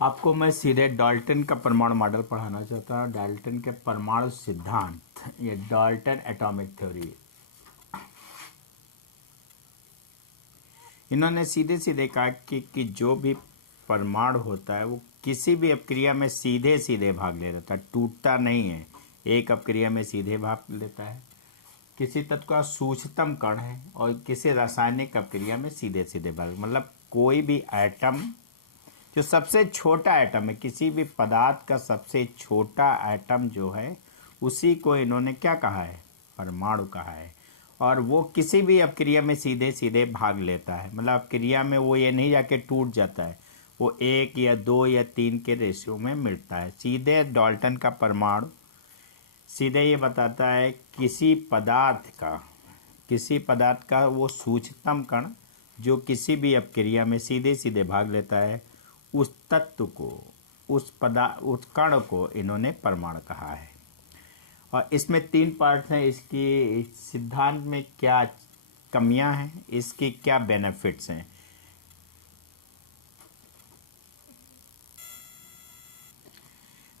आपको मैं सीधे डाल्टन का परमाणु मॉडल पढ़ाना चाहता हूँ। डाल्टन के परमाणु सिद्धांत, ये डाल्टन एटॉमिक थ्योरी। इन्होंने सीधे सीधे कहा कि जो भी परमाणु होता है वो किसी भी अपक्रिया में सीधे सीधे भाग ले लेता है, टूटता नहीं है। एक अपक्रिया में सीधे भाग लेता है। किसी तत्व का सूक्ष्मतम कण है और किसी रासायनिक अपक्रिया में सीधे सीधे भाग, मतलब कोई भी एटम, जो सबसे छोटा एटम है, किसी भी पदार्थ का सबसे छोटा एटम जो है उसी को इन्होंने क्या कहा है, परमाणु कहा है। और वो किसी भी अपक्रिया में सीधे सीधे भाग लेता है, मतलब अपक्रिया में वो ये नहीं जाके टूट जाता है, वो 1 या 2 या 3 के रेशियो में मिलता है। सीधे डाल्टन का परमाणु सीधे ये बताता है किसी पदार्थ का वो सूक्ष्मतम कण जो किसी भी अपक्रिया में सीधे सीधे भाग लेता है, उस तत्व को, उस कण को इन्होंने परमाणु कहा है। और इसमें 3 पार्ट हैं। इसकी सिद्धांत में क्या कमियां हैं, इसके क्या बेनिफिट्स हैं।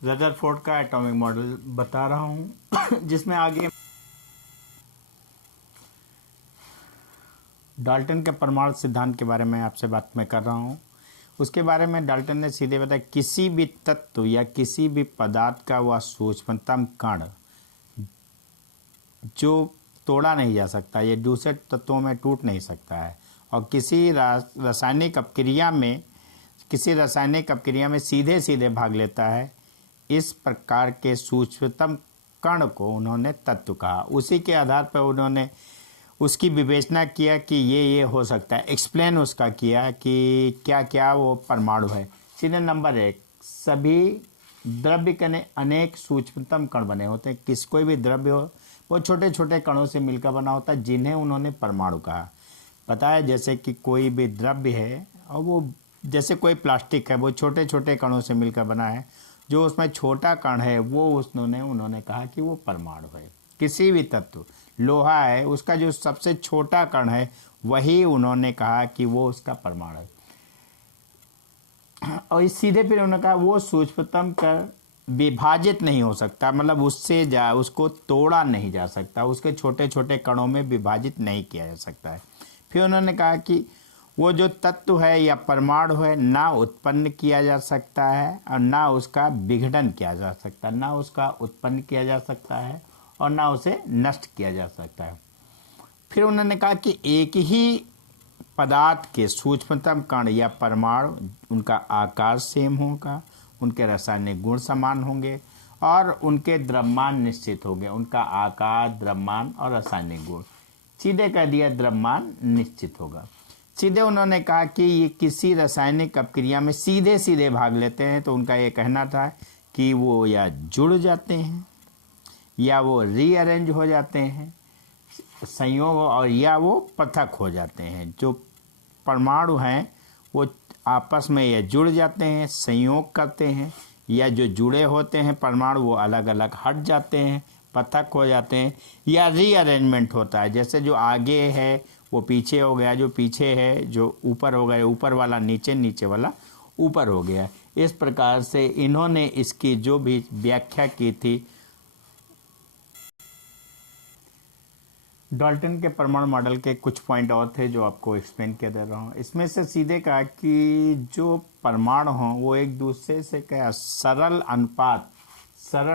रदरफोर्ड का एटॉमिक मॉडल बता रहा हूं जिसमें आगे डाल्टन के परमाणु सिद्धांत के बारे में आपसे बात मैं कर रहा हूं। उसके बारे में डाल्टन ने सीधे बताया किसी भी तत्व या किसी भी पदार्थ का वह सूक्ष्मतम कण जो तोड़ा नहीं जा सकता, ये दूसरे तत्वों में टूट नहीं सकता है, और किसी रासायनिक अपक्रिया में सीधे सीधे भाग लेता है, इस प्रकार के सूक्ष्मतम कण को उन्होंने तत्व कहा। उसी के आधार पर उन्होंने उसकी विवेचना किया कि ये हो सकता है, एक्सप्लेन उसका किया कि क्या क्या वो परमाणु है। सीधे नंबर 1, सभी द्रव्य के अनेक सूक्ष्मतम कण बने होते हैं। कोई भी द्रव्य हो वो छोटे छोटे कणों से मिलकर बना होता है, जिन्हें उन्होंने परमाणु कहा। पता है, जैसे कि कोई भी द्रव्य है और वो जैसे कोई प्लास्टिक है, वो छोटे छोटे कणों से मिलकर बना है, जो उसमें छोटा कण है वो उन्होंने कहा कि वो परमाणु है। किसी भी तत्व, लोहा है, उसका जो सबसे छोटा कण है वही उन्होंने कहा कि वो उसका परमाणु है। और इस सीधे फिर उन्होंने कहा वो सूक्ष्मतम कण विभाजित नहीं हो सकता, मतलब उसको तोड़ा नहीं जा सकता, उसके छोटे छोटे कणों में विभाजित नहीं किया जा सकता है। फिर उन्होंने कहा कि वो जो तत्व है या परमाणु है, ना उत्पन्न किया जा सकता है और ना उसका विघटन किया जा सकता, ना उसका उत्पन्न किया जा सकता है और ना उसे नष्ट किया जा सकता है। फिर उन्होंने कहा कि एक ही पदार्थ के सूक्ष्मतम कण या परमाणु, उनका आकार सेम होगा, उनके रासायनिक गुण समान होंगे और उनके द्रव्यमान निश्चित होंगे। उनका आकार, द्रव्यमान और रासायनिक गुण, सीधे कह दिया द्रव्यमान निश्चित होगा। सीधे उन्होंने कहा कि ये किसी रासायनिक अपक्रिया में सीधे सीधे भाग लेते हैं, तो उनका ये कहना था कि वो या जुड़ जाते हैं या वो रीअरेंज हो जाते हैं, संयोग, और या वो पृथक हो जाते हैं। जो परमाणु हैं वो आपस में या जुड़ जाते हैं, संयोग करते हैं, या जो जुड़े होते हैं परमाणु वो अलग अलग हट जाते हैं, पृथक हो जाते हैं, या रीअरेंजमेंट होता है। जैसे जो आगे है वो पीछे हो गया, जो पीछे है जो ऊपर हो गया, ऊपर वाला नीचे, नीचे वाला ऊपर हो गया। इस प्रकार से इन्होंने इसकी जो भी व्याख्या की थी। डाल्टन के परमाणु मॉडल के कुछ पॉइंट और थे जो आपको एक्सप्लेन कर दे रहा हूँ। इसमें से सीधे कहा कि जो परमाणु हों वो एक दूसरे से क्या सरल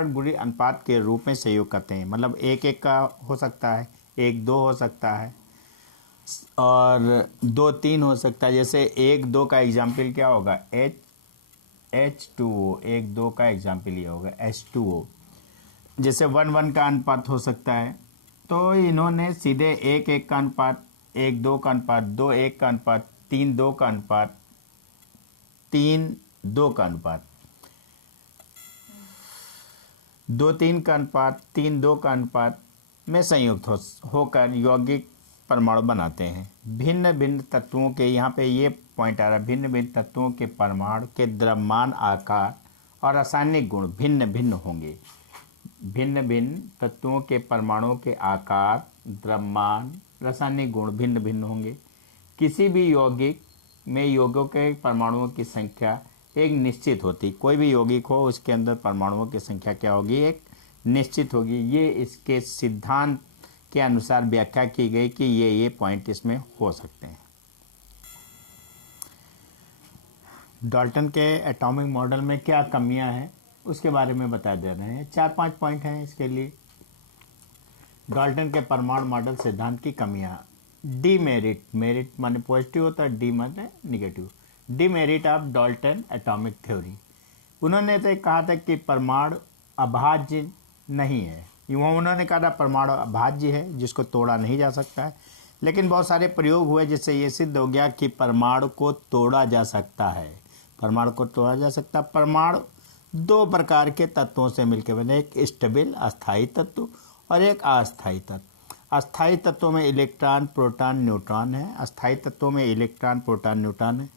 गुणी अनुपात के रूप में सहयोग करते हैं, मतलब 1-1 का हो सकता है, 1-2 हो सकता है और 2-3 हो सकता है। जैसे 1-2 का एग्जाम्पल क्या होगा, H2O, 1-2 का एग्जाम्पल ये होगा H2O। जैसे 1-1 का अनुपात हो सकता है, तो इन्होंने सीधे 1-1 का अनुपात, 1-2 का अनुपात, 2-1 का अनुपात, 3-2 का अनुपात, 3-2 का अनुपात, 2-3 का अनुपात, 3-2 का अनुपात में संयुक्त होकर यौगिक परमाणु बनाते हैं। भिन्न भिन्न तत्वों के, यहाँ पे ये पॉइंट आ रहा है, भिन्न भिन्न तत्वों के परमाणु के द्रव्यमान, आकार और रासायनिक गुण भिन्न भिन्न होंगे। भिन्न भिन्न तत्वों के परमाणुओं के आकार, द्रव्यमान, रासायनिक गुण भिन्न भिन्न होंगे। किसी भी यौगिक में यौगिकों के परमाणुओं की संख्या एक निश्चित होती। कोई भी यौगिक हो उसके अंदर परमाणुओं की संख्या क्या होगी, एक निश्चित होगी। ये इसके सिद्धांत के अनुसार व्याख्या की गई कि ये पॉइंट इसमें हो सकते हैं। डाल्टन के एटॉमिक मॉडल में क्या कमियां हैं उसके बारे में बता दे रहे हैं। 4-5 पॉइंट हैं इसके लिए। डाल्टन के परमाणु मॉडल सिद्धांत की कमियां। डीमेरिट, मेरिट माने पॉजिटिव होता है, डी माने negative. Demerit of Dalton atomic theory. उन्होंने तो कहा था कि परमाणु अभाज्य नहीं है। उन्होंने कहा था परमाणु अभाज्य है जिसको तोड़ा नहीं जा सकता है, लेकिन बहुत सारे प्रयोग हुए जिससे ये सिद्ध हो गया कि परमाणु को तोड़ा जा सकता है। परमाणु को तोड़ा जा सकता है। परमाणु दो प्रकार के तत्वों से मिलकर बने, एक स्टेबल अस्थायी तत्व और एक अस्थायी तत्व। अस्थायी तत्वों में इलेक्ट्रॉन, प्रोटॉन, न्यूट्रॉन है। अस्थायी तत्वों में इलेक्ट्रॉन, प्रोटॉन, न्यूट्रॉन है।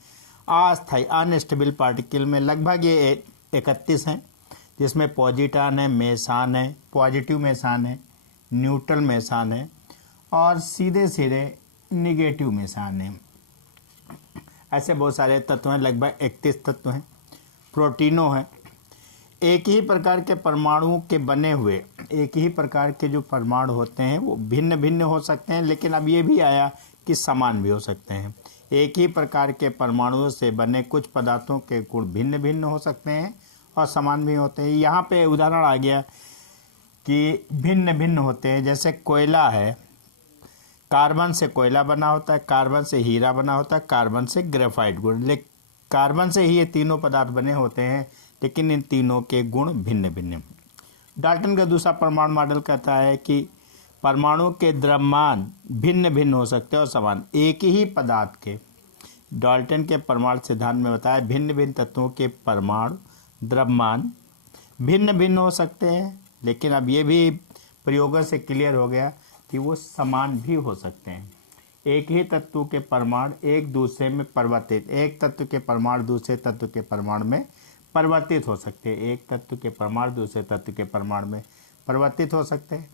अस्थायी अनस्टेबल पार्टिकल में लगभग ये 31 हैं, जिसमें पॉजिट्रॉन है, मेसान है, पॉजिटिव मेसान है, न्यूट्रल मेसान है और सीधे सीधे निगेटिव मेसान है। ऐसे बहुत सारे तत्व हैं, लगभग 31 तत्व हैं। प्रोटीनों हैं। एक ही प्रकार के परमाणुओं के बने हुए, एक ही प्रकार के जो परमाणु होते हैं वो भिन्न भिन्न हो सकते हैं, लेकिन अब ये भी आया कि समान भी हो सकते हैं। एक ही प्रकार के परमाणुओं से बने कुछ पदार्थों के गुण भिन्न भिन्न हो सकते हैं और समान भी होते हैं। यहाँ पे उदाहरण आ गया कि भिन्न भिन्न होते हैं। जैसे कोयला है, कार्बन से कोयला बना होता है, कार्बन से हीरा बना होता है, कार्बन से ग्रेफाइट गुण। लेकिन कार्बन से ही ये तीनों पदार्थ बने होते हैं, लेकिन इन तीनों के गुण भिन्न भिन्न। डाल्टन का दूसरा परमाणु मॉडल कहता है कि परमाणु के द्रव्यमान भिन्न भिन्न हो सकते हैं और समान। एक ही पदार्थ के, डाल्टन के परमाणु सिद्धांत में बताया, भिन्न भिन्न तत्वों के परमाणु द्रव्यमान भिन्न भिन्न हो सकते हैं, लेकिन अब ये भी प्रयोगों से क्लियर हो गया कि वो समान भी हो सकते हैं। एक ही तत्व के परमाणु एक दूसरे में परिवर्तित, एक तत्व के परमाणु दूसरे तत्व के परमाणु में परिवर्तित हो सकते हैं। एक तत्व के परमाणु दूसरे तत्व के परमाणु में परिवर्तित हो सकते हैं।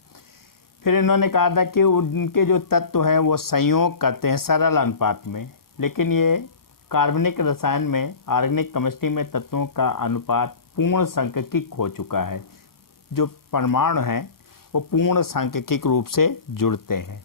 फिर इन्होंने कहा था कि उनके जो तत्व हैं वो संयोग करते हैं सरल अनुपात में, लेकिन ये कार्बनिक रसायन में, ऑर्गेनिक केमिस्ट्री में तत्वों का अनुपात पूर्ण सांख्यिक हो चुका है। जो परमाणु हैं वो पूर्ण सांख्यिक रूप से जुड़ते हैं।